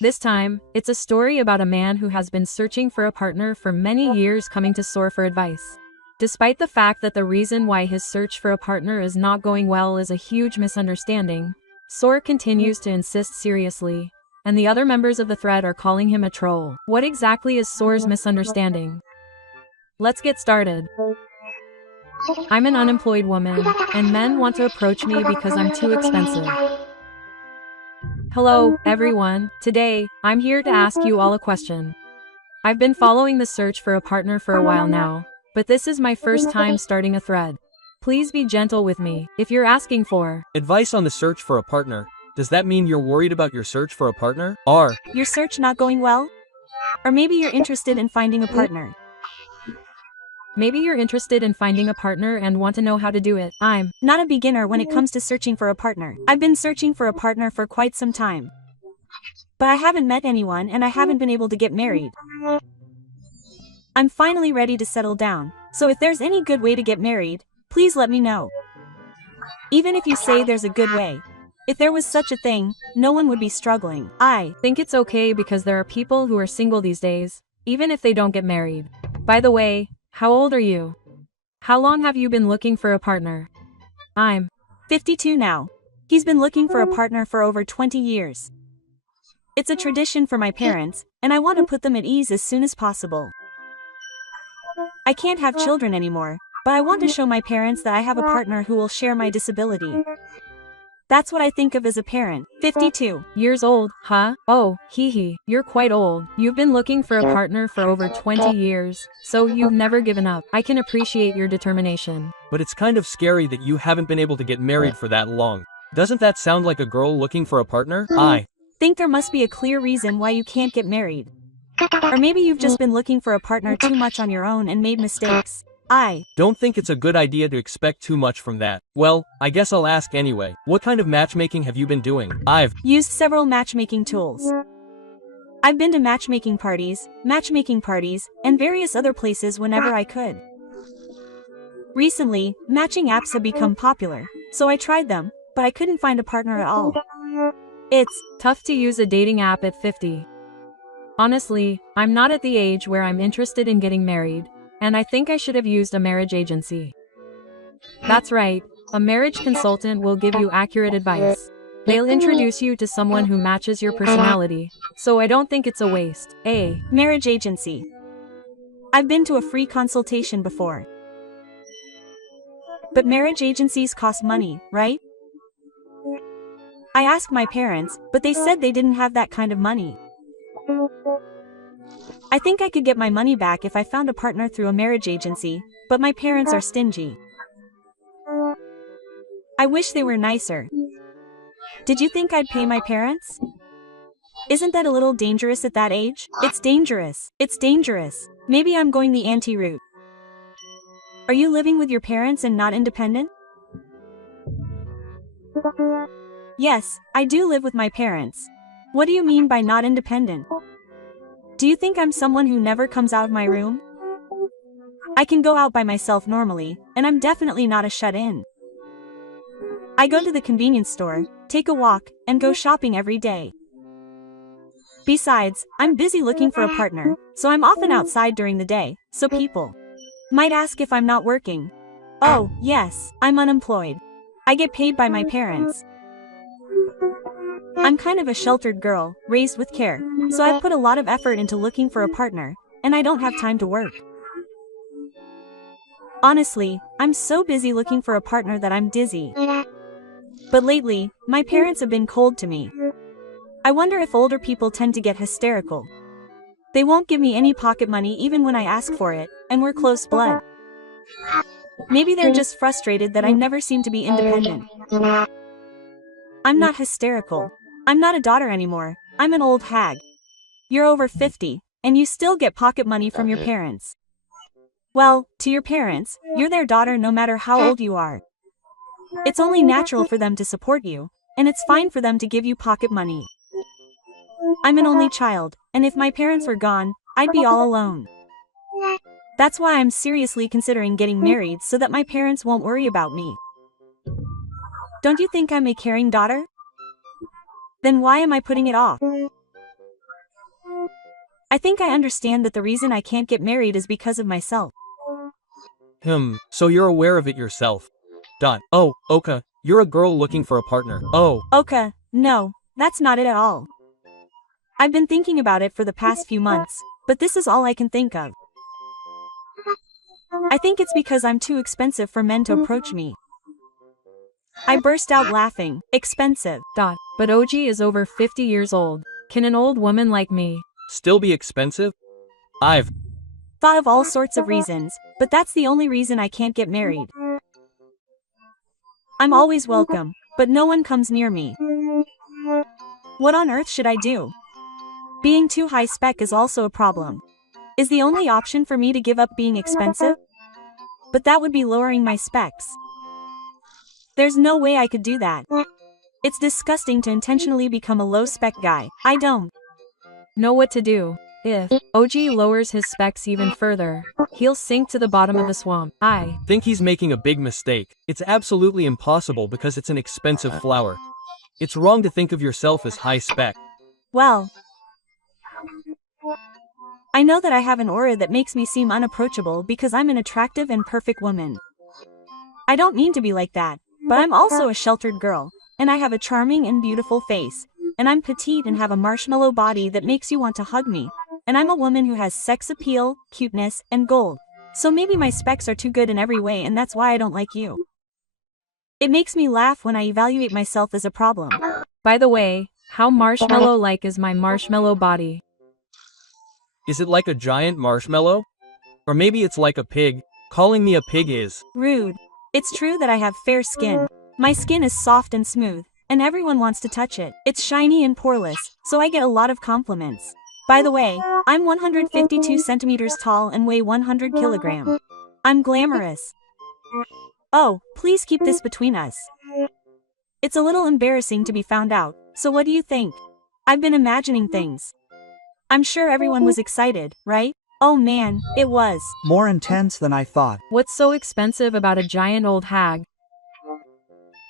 This time, it's a story about a man who has been searching for a partner for many years, coming to Soar for advice. Despite the fact that the reason why his search for a partner is not going well is a huge misunderstanding, Soar continues to insist seriously, and the other members of the thread are calling him a troll. What exactly is Soar's misunderstanding? Let's get started. I'm an unemployed woman, and men want to approach me because I'm too expensive. Hello, everyone. Today, I'm here to ask you all a question. I've been following the search for a partner for a while now, but this is my first time starting a thread. Please be gentle with me. If you're asking for advice on the search for a partner, does that mean you're worried about your search for a partner? Or your search not going well? Or maybe you're interested in finding a partner. Maybe you're interested in finding a partner and want to know how to do it. I'm not a beginner when it comes to searching for a partner. I've been searching for a partner for quite some time. But I haven't met anyone and I haven't been able to get married. I'm finally ready to settle down, so if there's any good way to get married, please let me know. Even if you say there's a good way. If there was such a thing, no one would be struggling. I think it's okay because there are people who are single these days, even if they don't get married. By the way, how old are you? How long have you been looking for a partner? I'm 52 now. He's been looking for a partner for over 20 years. It's a tradition for my parents, and I want to put them at ease as soon as possible. I can't have children anymore, but I want to show my parents that I have a partner who will share my disability. That's what I think of as a parent. 52 years old, huh? Oh, you're quite old. You've been looking for a partner for over 20 years, so you've never given up. I can appreciate your determination. But it's kind of scary that you haven't been able to get married for that long. Doesn't that sound like a girl looking for a partner? I think there must be a clear reason why you can't get married. Or maybe you've just been looking for a partner too much on your own and made mistakes. I don't think it's a good idea to expect too much from that. Well, I guess I'll ask anyway. What kind of matchmaking have you been doing? I've used several matchmaking tools. I've been to matchmaking parties, and various other places whenever I could. Recently, matching apps have become popular, so I tried them, but I couldn't find a partner at all. It's tough to use a dating app at 50. Honestly, I'm not at the age where I'm interested in getting married. And I think I should have used a marriage agency. That's right, a marriage consultant will give you accurate advice. They'll introduce you to someone who matches your personality, so I don't think it's a waste. A marriage agency. I've been to a free consultation before. But marriage agencies cost money, right? I asked my parents, but they said they didn't have that kind of money. I think I could get my money back if I found a partner through a marriage agency, but my parents are stingy. I wish they were nicer. Did you think I'd pay my parents? Isn't that a little dangerous at that age? It's dangerous. It's dangerous. Maybe I'm going the anti-route. Are you living with your parents and not independent? Yes, I do live with my parents. What do you mean by not independent? Do you think I'm someone who never comes out of my room? I can go out by myself normally, and I'm definitely not a shut-in. I go to the convenience store, take a walk, and go shopping every day. Besides, I'm busy looking for a partner, so I'm often outside during the day, so people might ask if I'm not working. Oh, yes, I'm unemployed. I get paid by my parents. I'm kind of a sheltered girl, raised with care, so I've put a lot of effort into looking for a partner, and I don't have time to work. Honestly, I'm so busy looking for a partner that I'm dizzy. But lately, my parents have been cold to me. I wonder if older people tend to get hysterical. They won't give me any pocket money even when I ask for it, and we're close blood. Maybe they're just frustrated that I never seem to be independent. I'm not hysterical. I'm not a daughter anymore, I'm an old hag. You're over 50, and you still get pocket money from your parents. Well, to your parents, you're their daughter no matter how old you are. It's only natural for them to support you, and it's fine for them to give you pocket money. I'm an only child, and if my parents were gone, I'd be all alone. That's why I'm seriously considering getting married so that my parents won't worry about me. Don't you think I'm a caring daughter? Then why am I putting it off? I think I understand that the reason I can't get married is because of myself. So you're aware of it yourself. Oh, Oka, you're a girl looking for a partner. Oh. Oka, no, that's not it at all. I've been thinking about it for the past few months, but this is all I can think of. I think it's because I'm too expensive for men to approach me. I burst out laughing. Expensive. But OG is over 50 years old. Can an old woman like me Still be expensive? I've thought of all sorts of reasons, but that's the only reason I can't get married. I'm always welcome, but no one comes near me. What on earth should I do? Being too high spec is also a problem. Is the only option for me to give up being expensive? But that would be lowering my specs. There's no way I could do that. It's disgusting to intentionally become a low-spec guy. I don't know what to do? If OG lowers his specs even further, he'll sink to the bottom of the swamp. I think he's making a big mistake. It's absolutely impossible because it's an expensive flower. It's wrong to think of yourself as high spec. Well, I know that I have an aura that makes me seem unapproachable because I'm an attractive and perfect woman. I don't mean to be like that, but I'm also a sheltered girl, and I have a charming and beautiful face, and I'm petite and have a marshmallow body that makes you want to hug me, and I'm a woman who has sex appeal, cuteness, and gold. So maybe my specs are too good in every way and that's why I don't like you. It makes me laugh when I evaluate myself as a problem. By the way, how marshmallow-like is my marshmallow body? Is it like a giant marshmallow? Or maybe it's like a pig. Calling me a pig is rude. It's true that I have fair skin. My skin is soft and smooth, and everyone wants to touch it. It's shiny and poreless, so I get a lot of compliments. By the way, I'm 152 centimeters tall and weigh 100 kilograms. I'm glamorous. Oh, please keep this between us. It's a little embarrassing to be found out, so what do you think? I've been imagining things. I'm sure everyone was excited, right? Oh man, it was. More intense than I thought. What's so expensive about a giant old hag?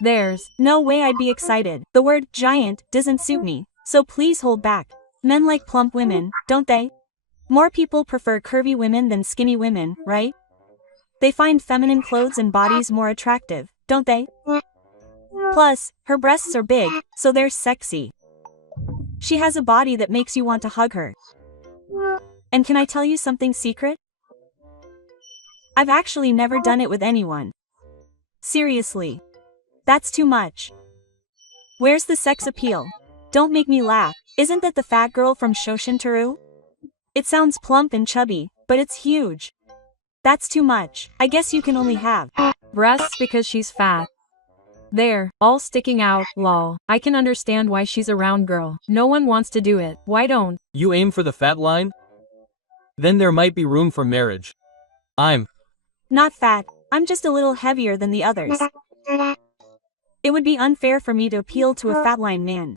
There's no way I'd be excited. The word giant doesn't suit me, so please hold back. Men like plump women, don't they? More people prefer curvy women than skinny women, right? They find feminine clothes and bodies more attractive, don't they? Plus, her breasts are big, so they're sexy. She has a body that makes you want to hug her. And can I tell you something secret? I've actually never done it with anyone. Seriously. That's too much. Where's the sex appeal? Don't make me laugh. Isn't that the fat girl from Shoshintaru? It sounds plump and chubby, but it's huge. That's too much. I guess you can only have breasts because she's fat. There, all sticking out, lol. I can understand why she's a round girl. No one wants to do it. Why don't you aim for the fat line? Then there might be room for marriage. I'm not fat. I'm just a little heavier than the others. It would be unfair for me to appeal to a fatline man.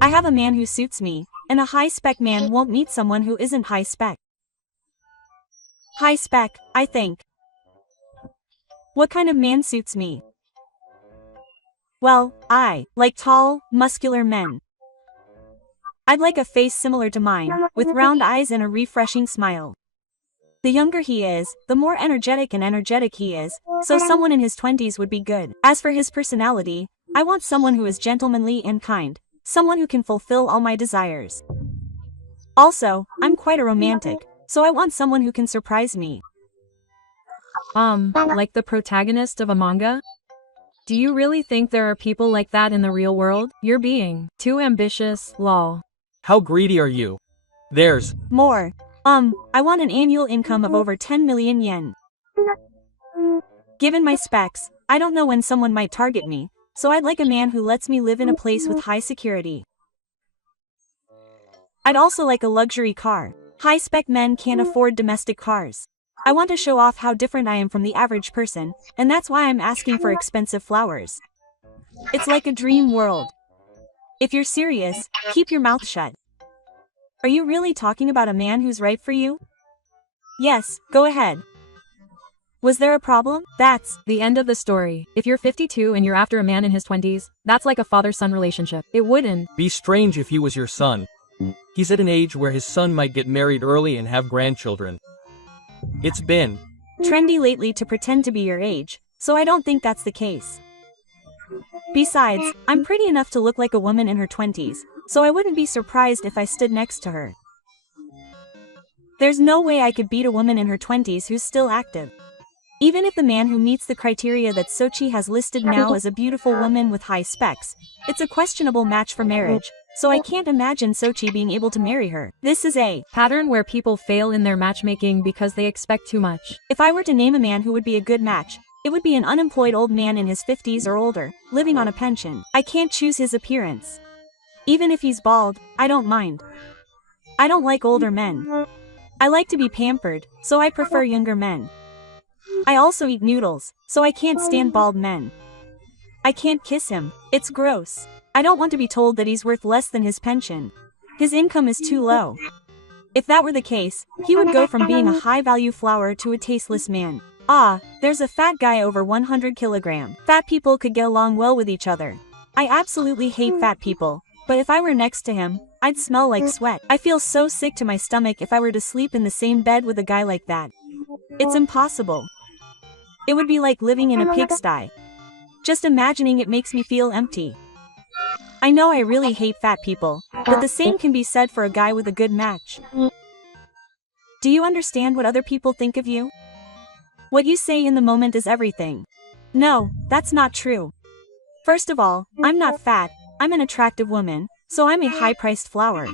I have a man who suits me, and a high-spec man won't meet someone who isn't high-spec. High-spec, I think. What kind of man suits me? Well, I like tall, muscular men. I'd like a face similar to mine, with round eyes and a refreshing smile. The younger he is, the more energetic he is, so someone in his 20s would be good. As for his personality, I want someone who is gentlemanly and kind, someone who can fulfill all my desires. Also, I'm quite a romantic, so I want someone who can surprise me. Like the protagonist of a manga? Do you really think there are people like that in the real world? You're being too ambitious, lol. How greedy are you? There's more. I want an annual income of over 10 million yen. Given my specs, I don't know when someone might target me, so I'd like a man who lets me live in a place with high security. I'd also like a luxury car. High-spec men can't afford domestic cars. I want to show off how different I am from the average person, and that's why I'm asking for expensive flowers. It's like a dream world. If you're serious, keep your mouth shut. Are you really talking about a man who's right for you? Yes, go ahead. Was there a problem? That's the end of the story. If you're 52 and you're after a man in his 20s, that's like a father-son relationship. It wouldn't be strange if he was your son. He's at an age where his son might get married early and have grandchildren. It's been trendy lately to pretend to be your age, so I don't think that's the case. Besides, I'm pretty enough to look like a woman in her 20s, so I wouldn't be surprised if I stood next to her. There's no way I could beat a woman in her 20s who's still active. Even if the man who meets the criteria that Sochi has listed now is a beautiful woman with high specs, it's a questionable match for marriage, so I can't imagine Sochi being able to marry her. This is a pattern where people fail in their matchmaking because they expect too much. If I were to name a man who would be a good match, it would be an unemployed old man in his 50s or older, living on a pension. I can't choose his appearance. Even if he's bald, I don't mind. I don't like older men. I like to be pampered, so I prefer younger men. I also eat noodles, so I can't stand bald men. I can't kiss him, it's gross. I don't want to be told that he's worth less than his pension. His income is too low. If that were the case, he would go from being a high-value flower to a tasteless man. Ah, there's a fat guy over 100 kilograms. Fat people could get along well with each other. I absolutely hate fat people, but if I were next to him, I'd smell like sweat. I feel so sick to my stomach if I were to sleep in the same bed with a guy like that. It's impossible. It would be like living in a pigsty. Just imagining it makes me feel empty. I know I really hate fat people, but the same can be said for a guy with a good match. Do you understand what other people think of you? What you say in the moment is everything. No, that's not true. First of all, I'm not fat, I'm an attractive woman, so I'm a high-priced flower.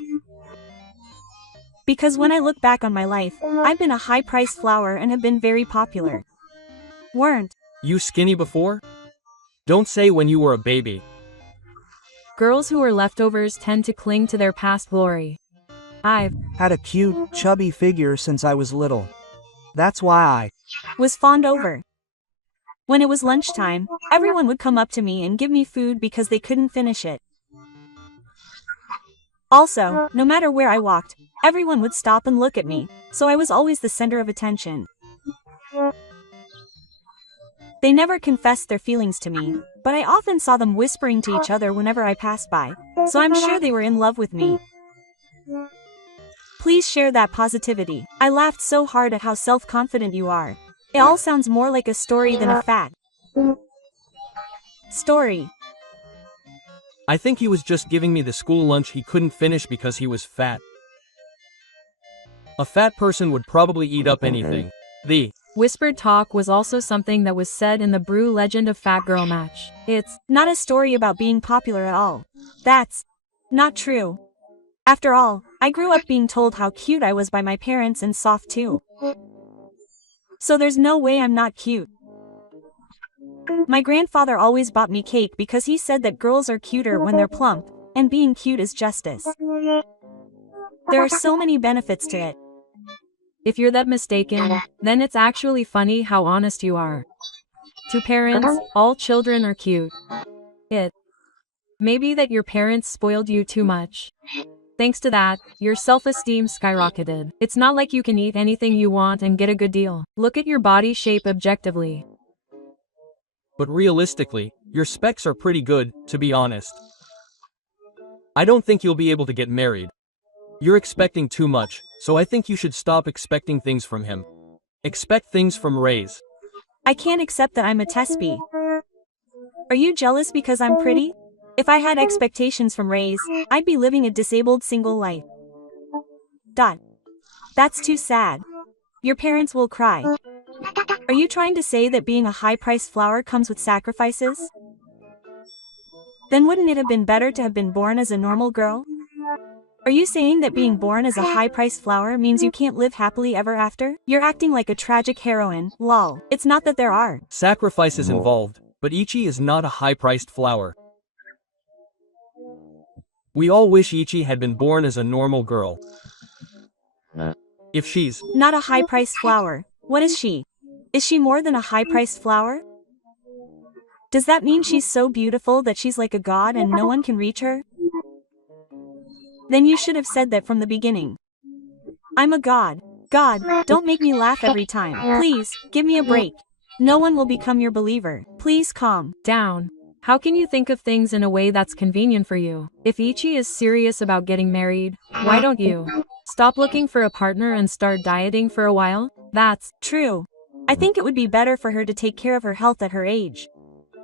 Because when I look back on my life, I've been a high-priced flower and have been very popular. Weren't you skinny before? Don't say when you were a baby. Girls who are leftovers tend to cling to their past glory. I've had a cute, chubby figure since I was little. That's why I was fawned over. When it was lunchtime, everyone would come up to me and give me food because they couldn't finish it. Also, no matter where I walked, everyone would stop and look at me, so I was always the center of attention. They never confessed their feelings to me, but I often saw them whispering to each other whenever I passed by, so I'm sure they were in love with me. Please share that positivity. I laughed so hard at how self-confident you are. It all sounds more like a story than a fact. Story. I think he was just giving me the school lunch he couldn't finish because he was fat. A fat person would probably eat up anything. The whispered talk was also something that was said in the Brew Legend of Fat Girl match. It's not a story about being popular at all. That's not true. After all, I grew up being told how cute I was by my parents and soft too. So there's no way I'm not cute. My grandfather always bought me cake because he said that girls are cuter when they're plump, and being cute is justice. There are so many benefits to it. If you're that mistaken, then it's actually funny how honest you are. To parents, all children are cute. It may be that your parents spoiled you too much. Thanks to that, your self-esteem skyrocketed. It's not like you can eat anything you want and get a good deal. Look at your body shape objectively. But realistically, your specs are pretty good, to be honest. I don't think you'll be able to get married. You're expecting too much, so I think you should stop expecting things from him. Expect things from Ray's. I can't accept that I'm a Tespi. Are you jealous because I'm pretty? If I had expectations from Ray's, I'd be living a disabled single life. That's too sad. Your parents will cry. Are you trying to say that being a high-priced flower comes with sacrifices? Then wouldn't it have been better to have been born as a normal girl? Are you saying that being born as a high-priced flower means you can't live happily ever after? You're acting like a tragic heroine, lol. It's not that there are sacrifices involved, but Ichi is not a high-priced flower. We all wish Ichi had been born as a normal girl. If she's not a high-priced flower, what is she? Is she more than a high-priced flower? Does that mean she's so beautiful that she's like a god and no one can reach her? Then you should have said that from the beginning. I'm a god. God, don't make me laugh every time. Please, give me a break. No one will become your believer. Please calm down. How can you think of things in a way that's convenient for you? If Ichi is serious about getting married, why don't you stop looking for a partner and start dieting for a while? That's true. I think it would be better for her to take care of her health at her age.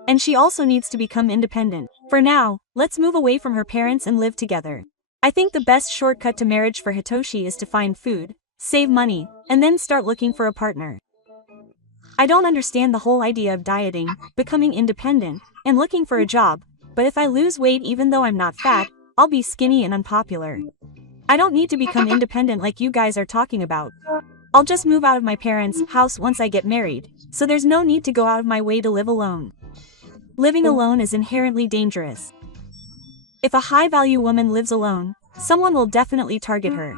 And she also needs to become independent. For now, let's move away from her parents and live together. I think the best shortcut to marriage for Hitoshi is to find food, save money, and then start looking for a partner. I don't understand the whole idea of dieting, becoming independent, and looking for a job, but if I lose weight even though I'm not fat, I'll be skinny and unpopular. I don't need to become independent like you guys are talking about. I'll just move out of my parents' house once I get married, so there's no need to go out of my way to live alone. Living alone is inherently dangerous. If a high-value woman lives alone, someone will definitely target her.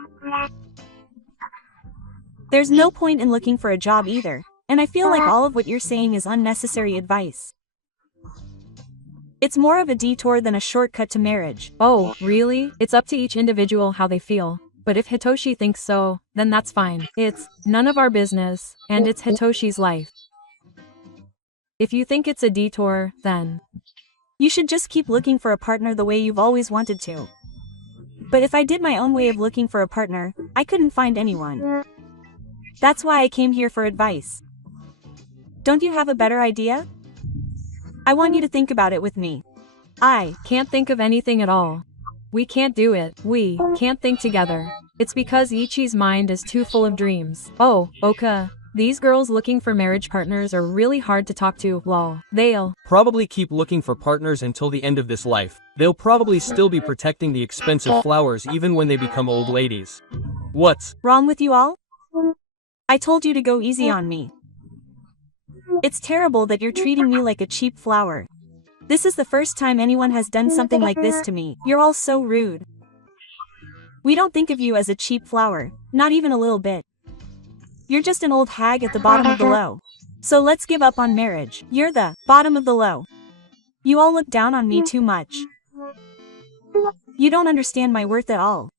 There's no point in looking for a job either, and I feel like all of what you're saying is unnecessary advice. It's more of a detour than a shortcut to marriage. Oh, really? It's up to each individual how they feel. But if Hitoshi thinks so, then that's fine. It's none of our business, and it's Hitoshi's life. If you think it's a detour, then you should just keep looking for a partner the way you've always wanted to. But if I did my own way of looking for a partner, I couldn't find anyone. That's why I came here for advice. Don't you have a better idea? I want you to think about it with me. I can't think of anything at all. We can't do it. We can't think together. It's because Ichi's mind is too full of dreams. Oh, Oka. These girls looking for marriage partners are really hard to talk to, lol. They'll probably keep looking for partners until the end of this life. They'll probably still be protecting the expensive flowers even when they become old ladies. What's wrong with you all? I told you to go easy on me. It's terrible that you're treating me like a cheap flower. This is the first time anyone has done something like this to me. You're all so rude. We don't think of you as a cheap flower, not even a little bit. You're just an old hag at the bottom of the low. So let's give up on marriage. You're the bottom of the low. You all look down on me too much. You don't understand my worth at all.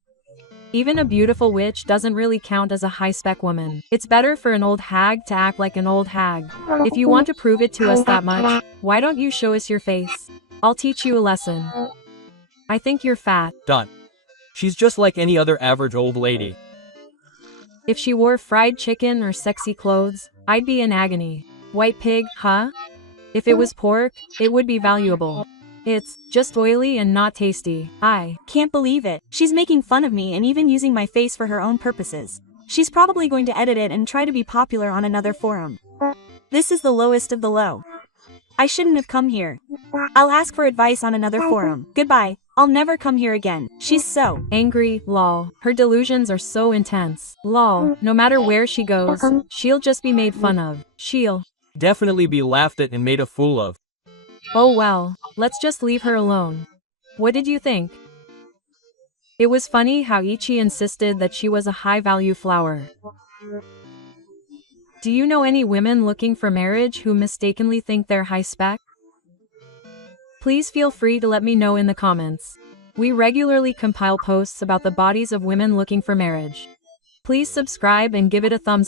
Even a beautiful witch doesn't really count as a high-spec woman. It's better for an old hag to act like an old hag. If you want to prove it to us that much, why don't you show us your face? I'll teach you a lesson. I think you're fat. She's just like any other average old lady. If she wore fried chicken or sexy clothes, I'd be in agony. White pig, huh? If it was pork, it would be valuable. It's just oily and not tasty. I can't believe it. She's making fun of me and even using my face for her own purposes. She's probably going to edit it and try to be popular on another forum. This is the lowest of the low. I shouldn't have come here. I'll ask for advice on another forum. Goodbye. I'll never come here again. She's so angry, lol. Her delusions are so intense. Lol. No matter where she goes, she'll just be made fun of. She'll definitely be laughed at and made a fool of. Oh well, let's just leave her alone. What did you think? It was funny how Ichi insisted that she was a high-value flower. Do you know any women looking for marriage who mistakenly think they're high-spec? Please feel free to let me know in the comments. We regularly compile posts about the bodies of women looking for marriage. Please subscribe and give it a thumbs up.